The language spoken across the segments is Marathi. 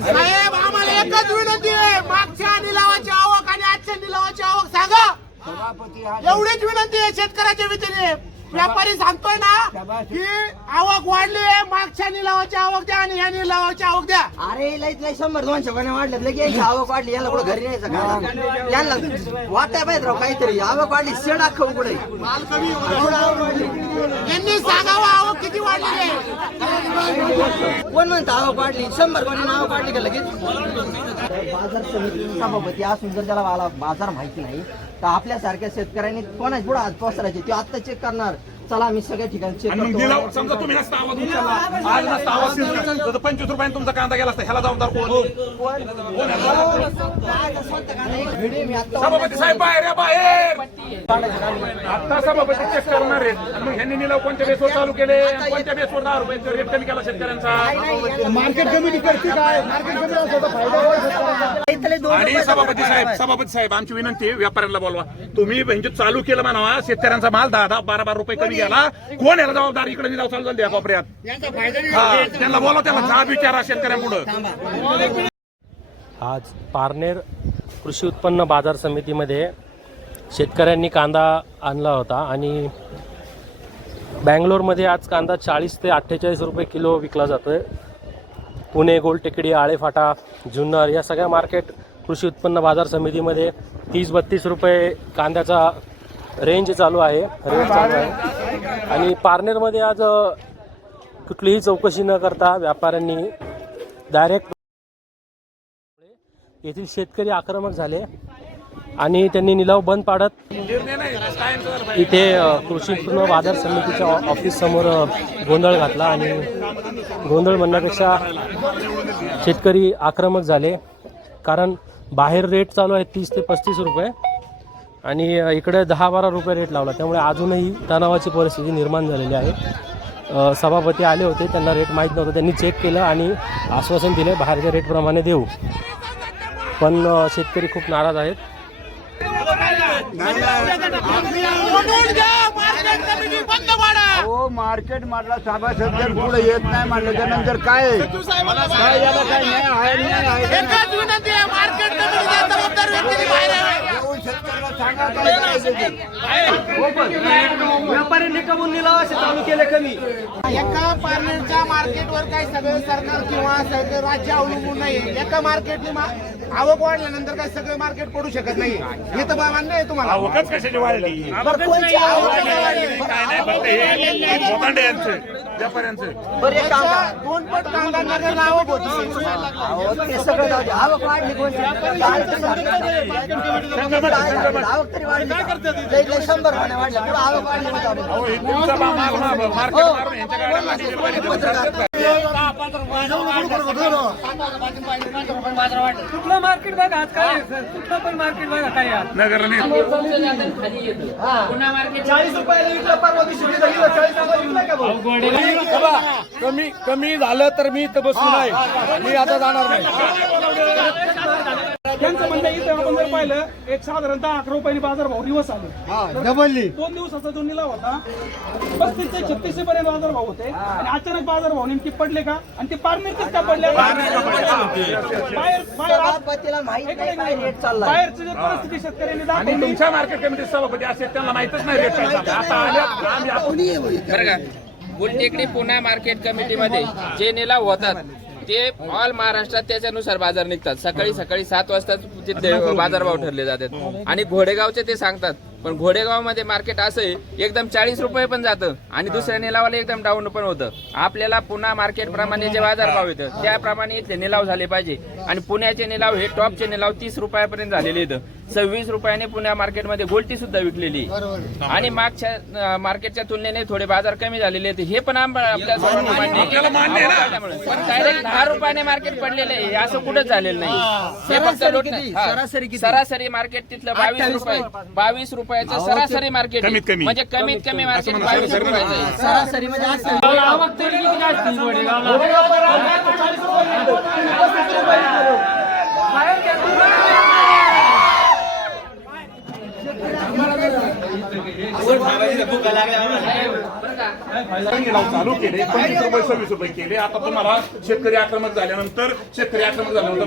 साहेब आम्हाला एकच विनंती आहे, मागच्या निलावाची आवक आणि आजच्या निलावाची आवक सांगा. एवढीच विनंती आहे शेतकऱ्याच्या वतीने. व्यापारी सांगतोय ना की आवक वाढली आहे, मागच्या निलावाची आवक द्या आणि या निलावाची आवक द्या. अरे लईत लई 100-200 कोणी वाढलं लगे आवक वाढली, याला कुठं घरी न्यायचं का? यांना वाटाय पाहिजे राव काहीतरी. आवक वाढली शेड अख्खं कुठे यांनी सांगावं आवक किती वाढलेली आहे. कोण म्हणतं आवक वाढली? 100 कोणी आवक वाढली का लगेच? बाजार समिती सभापती असून जर त्याला बाजार माहिती नाही तर आपल्यासारख्या शेतकऱ्यांनी कोणाच पुढे हात पसरायचे ते आता चेक करणार. चला आम्ही सगळ्या ठिकाणी चेक करतो. समजा तुम्ही नसता आवाज उचलला, आज नसता आवाज दिला, 25 रुपयाने तुमचा कांदा गेला असता, ह्याला जबाबदार कोण? सभापती साहेब बाहेर या, बाहेर. आता सभापती चेक करणार आहेत आणि मग ह्यांनी निलाव कोणत्या बेसवर चालू केले, कोणत्या बेसवर 10 रुपयांचा रेट कमी केला शेतकऱ्यांचा. मार्केट कमिटी करते काय? मार्केट कमिटी असं फायदा होईल. आणि सभापती साहेब आमची विनंती आहे, व्यापाऱ्यांना बोलवा. तुम्ही म्हणजे चालू केलं म्हणावा, शेतकऱ्यांचा माल 10-12 रुपये कमी गेला, कोण याला जबाबदार? इकडे निलाव चालू झाला कोपऱ्यात. त्यांना बोला, त्याला जाब विचारा शेतकऱ्यांपुढे. आज पारनेर कृषी उत्पन्न बाजार समितीमध्ये शेतकऱ्यांनी कांदा आणला होता आणि बँगलोरमध्ये आज कांदा 40 ते 48 रुपये किलो विकला जातोय. पुणे, गोलटेकडी, आळेफाटा, जुन्नर या सगळ्या मार्केट कृषी उत्पन्न बाजार समितीमध्ये 30-32 रुपये कांद्याचा रेंज चालू आहे, रेट चालू आहे. आणि पारनेरमध्ये आज कुठलीही चौकशी न करता व्यापाऱ्यांनी डायरेक्ट येथील शेतकरी आक्रमक झाले आणि त्यांनी निलाव बंद पाडत इथे कृषी उत्पन्न बाजार समितीच्या ऑफिससमोर गोंधळ घातला. आणि गोंधळ म्हणण्यापेक्षा शेतकरी आक्रमक झाले, कारण बाहेर रेट चालू आहे 30 ते 35 रुपये आणि इकडे 10-12 रुपये रेट लावला. त्यामुळे अजूनही तणावाची परिस्थिती निर्माण झालेली आहे. सभापती आले होते, त्यांना रेट माहीत नव्हतं, त्यांनी चेक केलं आणि आश्वासन दिले बाहेरच्या रेटप्रमाणे देऊ. पण शेतकरी खूप नाराज आहेत. हो मार्केट मधला सभासद जर पुढे येत नाही म्हणलं तर नंतर काय याला काय व्यापाऱ्यांनी कमवून निलाव असे चालू केले कमी. एका पार्लरच्या मार्केटवर काही सगळं सरकार किंवा सगळं राज्य अवलंबून नाही. एका मार्केटने आवक वाढल्यानंतर काही सगळं मार्केट पडू शकत नाही. हे तर मान्य आहे तुम्हाला? आवकच कशाची वाढली? काय नाही, फक्त हे मोकांडे यांचं, व्यापाऱ्यांचं. दोन पट कांदा नगरला आवक होती. ते सगळं जाऊ दे. आवक वाढली कोणती? आवक तरी वाढली 100 कोणी वाढल्या पुढे आवक वाढली अहो, तुमचा माल मार्केट मारून यांच्या गाड्या कुठलं मार्केट बघा आज काय कुठलं पण मार्केट बघा काय नगर कमी झालं तर मी इथं बसू नाही, मी आता जाणार नाही. त्यांचं म्हणणं इथं आपण जर पाहिलं एक साधारणतः 11 रुपयांनी बाजार भाव दिवस आले. डबलली 2 दिवसाचा जो निलाव होता 35 ते 36 पर्यंत बाजार भाव होते आणि अचानक बाजार भाव नेमके पडले का? आणि ते पारनेरच का पडले? बाहेरची जर परिस्थिती शेतकऱ्यांनी आणि तुमच्या मार्केट कमिटी सभापती असेल त्यांना माहितच नाही रेट काय. आता आल्या गुलटेकडी पुणे मार्केट कमिटीमध्ये जे निलाव होतात ते ऑल महाराष्ट्रात त्याच्यानुसार बाजार निघतात. सकाळी 7 वाजता तिथे बाजारभाव ठरले जातात आणि घोडेगावचे ते सांगतात. पण घोडेगावमध्ये मार्केट असं आहे एकदम 40 रुपये पण जातं आणि दुसऱ्या निलावाला एकदम डाऊन पण होतं. आपल्याला पुणे मार्केट प्रमाणे जे बाजारभाव येतं त्याप्रमाणे इथले निलाव झाले पाहिजे. आणि पुण्याचे निलाव हे टॉपचे निलाव 30 रुपयापर्यंत झालेले येतं. 26 रुपयाने पुणे मार्केटमध्ये गोल्टी सुद्धा विकलेली आणि मागच्या मार्केटच्या तुलनेने थोडे बाजार कमी झालेले आहेत. हे पण आपल्याला पण डायरेक्ट 10 रुपयाने मार्केट पडलेले आहे असं कुठंच झालेलं नाही. हे फक्त सरासरी मार्केट तिथलं 22 रुपयाचं सरासरी मार्केट म्हणजे कमीत कमी मार्केट 22 रुपयाचं आहे. सरासरी म्हणजे लिलाव चालू केले 25 रुपये 26 रुपये केले. आता तुम्हाला शेतकरी आक्रमक झाल्यानंतर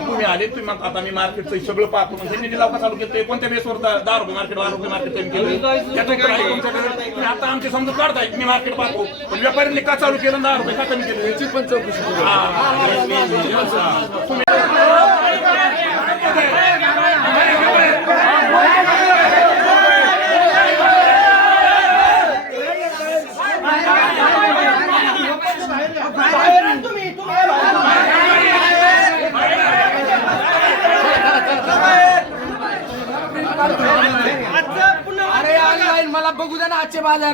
तुम्ही आले, तुम्ही म्हणता आता मी मार्केटचं सगळं पाहतो. म्हणजे मी लिलाव का चालू केलं कोणत्या बेसवर 10 रुपये मार्केट 12 रुपये मार्केट त्यांनी केलं त्याचं उत्तर आहे तुमच्याकडे. तुम्ही आता आमची समजूत काढताय मी मार्केट पाहतो, पण व्यापाऱ्यांनी का चालू केलं 10 रुपये का कमी केलं याची पण चौकशी मला बघू द्या ना आजचे बाजार.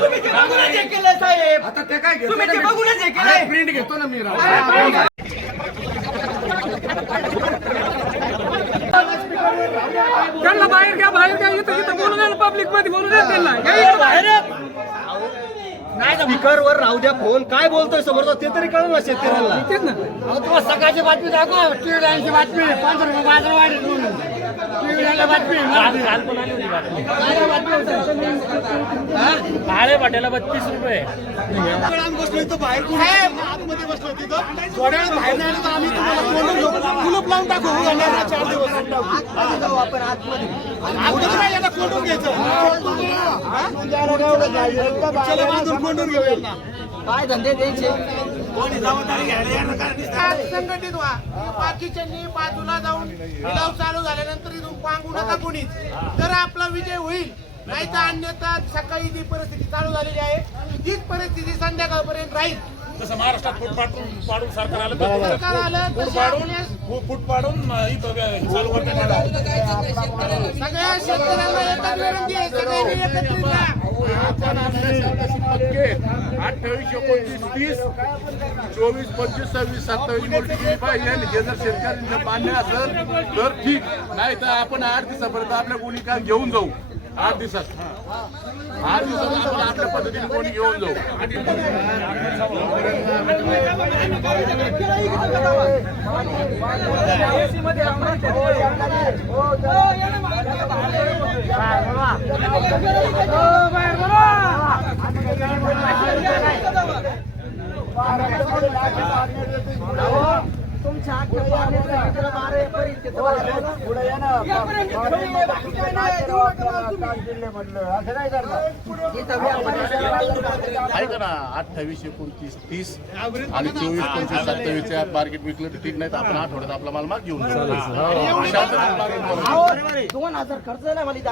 तुम्ही ते बघूनच हे केलंय साहेब. आता ते काय तुम्ही ते बघूनच हे केलंय. प्रिंट घेतो ना मी त्यांना बाहेर घ्या इथं बोलू द्या पब्लिक मध्ये बोलू द्या त्यांना. स्पीकरवर राहू द्या फोन. काय बोलतोय समोर ते तरी कळलं ना शेतकऱ्याला. सकाळची बातमी दाखव, टीव्ही बातमी 5 रुपये बाजार वाढेल म्हणून. टीव्ही बातमी काळे पाट्याला 32 रुपये. बसलो इथं बाहेर आतमध्ये बसलो तिथं थोड्या वेळ बाहेर नाही आलं तर आम्ही तुम्हाला कुलूप लावून टाकू. 4 दिवस आपण आतमध्ये आतमध्ये नाही यांना कोंडून घ्यायचं. चला बांधून कोंडून घेऊ यांना. काय धंदे द्यायचे. संघटित व्हा. बाकीच्यांनी बाजूला जाऊन लिलाव चालू झाल्यानंतर इथून पांगू नका कोणीच, तर आपला विजय होईल. नाही तर अन्यथा सकाळी जी परिस्थिती चालू झालेली आहे तीच परिस्थिती संध्याकाळपर्यंत राहील. जसं महाराष्ट्रात फूट पाडून सरकार आलं सरकार आलं फूट तसं आपल्या फूट पाडून इथं चालू करण्यात सगळ्या शेतकऱ्यांना एकच विनंती आहे, सगळ्यांनी एकत्रित राहा. 28, 29, 30, 24, 25, 26, 27 मोठी केली पाहिजे. हे जर शेतकऱ्यांचं मान्य असेल तर ठीक, नाही तर आपण 8 दिवसापर्यंत आपल्या कोणी काय घेऊन जाऊ. 8 दिवसात आपण आपल्या पद्धतीने कोणी घेऊन जाऊ. तुमच्या पुढे या ना. ऐका ना 28, 29, 30 आणि 24, 25, 27 मार्केट विकलं तर ठीक नाही तर आपण आठवड्यात आपला माल माग घेऊन जाऊ. 2000 खर्च नाही मला इथं.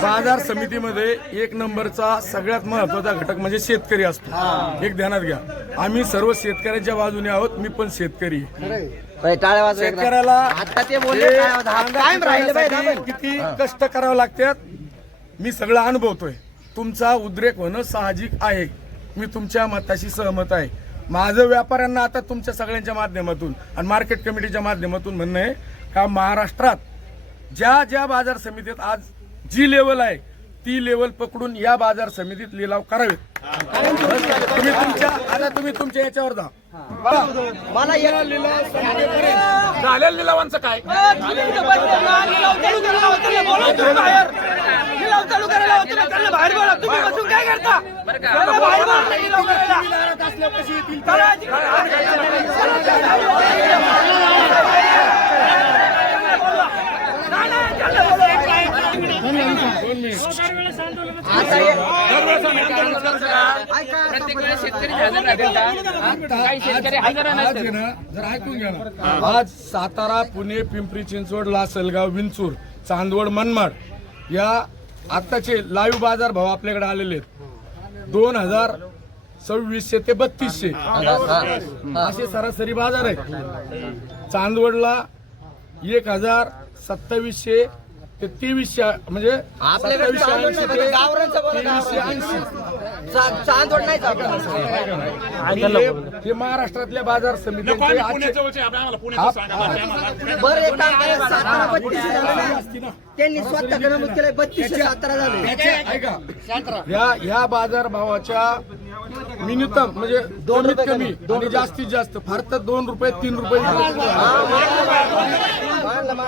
बाजार समितीमध्ये 1 नंबरचा सगळ्यात महत्वाचा घटक म्हणजे शेतकरी असतो. एक ध्यानात घ्या, आम्ही सर्व शेतकऱ्यांच्या बाजूने आहोत. मी पण शेतकरी आहे. शेतकऱ्याला आता ते बोलले कायम राहिले पाहिजे. किती कष्ट करावं लागतात मी सगळं अनुभवतोय. तुमचा उद्रेक होणं साहजिक आहे, मी तुमच्या मताशी सहमत आहे. माझं व्यापाऱ्यांना आता तुमच्या सगळ्यांच्या माध्यमातून आणि मार्केट कमिटीच्या माध्यमातून म्हणणं आहे का महाराष्ट्रात ज्या ज्या बाजार समितीत आज जी लेवल आहे ती लेवल पकडून या बाजार समितीत लिलाव करावेत. तुम्ही तुमच्या याच्यावर जा. मला झालेल्या लिलावांचं काय चालू करायला त्यांना बाहेर बोला. तुम्ही बसून काय करता. त्यांना बाहेर बोला लिलाव करायला. प्रत्येक वेळेस शेतकरी हजर राहतील का. काही शेतकरी हजर नसतील. जर ऐकून घ्या ना, आज सातारा, पुणे, पिंपरी चिंचवड, लासलगाव, विंचूर, चांदवड, मनमाड या आताचे लाईव्ह बाजार भाव आपल्याकडे आलेले आहेत. 2600 ते 3200 असे सरासरी बाजार आहेत. चांदवडला 1000, 2700, ते 2300 म्हणजे आपल्याकडे 2780 ते गावरांचं बोला ना. 2380. चांदवड नाही का? हे महाराष्ट्रातल्या बाजार नको समित्यांचे आम्ही आजचे- पुण्याजवळचे आहे, आम्हाला पुण्याचं सांगा बाकी आम्हाला. बरं एक काम करा, 17 32 झालं ना. त्यांनी स्वतः नमूद केलंय 3217 झाले. ऐका ह्या बाजार भावाच्या न्यूनतम म्हणजे कमीत कमी आणि जास्तीत जास्त फार तर 2 रुपये 3 रुपये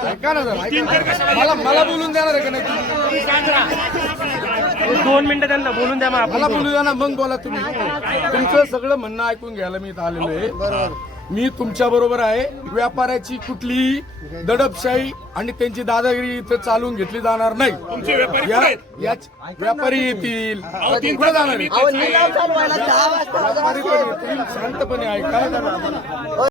ऐका ना जरा, ऐका. मला बोलून देणार आहे का नाही तुम्ही? 2 मिनिटं त्यांना बोलून द्या मग मला बोलू द्या ना, मग बोला तुम्ही. तुमचं सगळं म्हणणं ऐकून घ्यायला मी इथं आलेलो आहे. मी तुमच्या बरोबर आहे. व्यापाऱ्याची कुठलीही दडपशाही आणि त्यांची दादागिरी इथं चालून घेतली जाणार नाही. तुमचे व्यापारी कुठे आहेत? व्यापारी येतील, तीन कुठे जाणार आहे? अहो, निलाव चालू व्हायला 10 वाजता व्यापारी पण येतील, शांतपणे ऐका.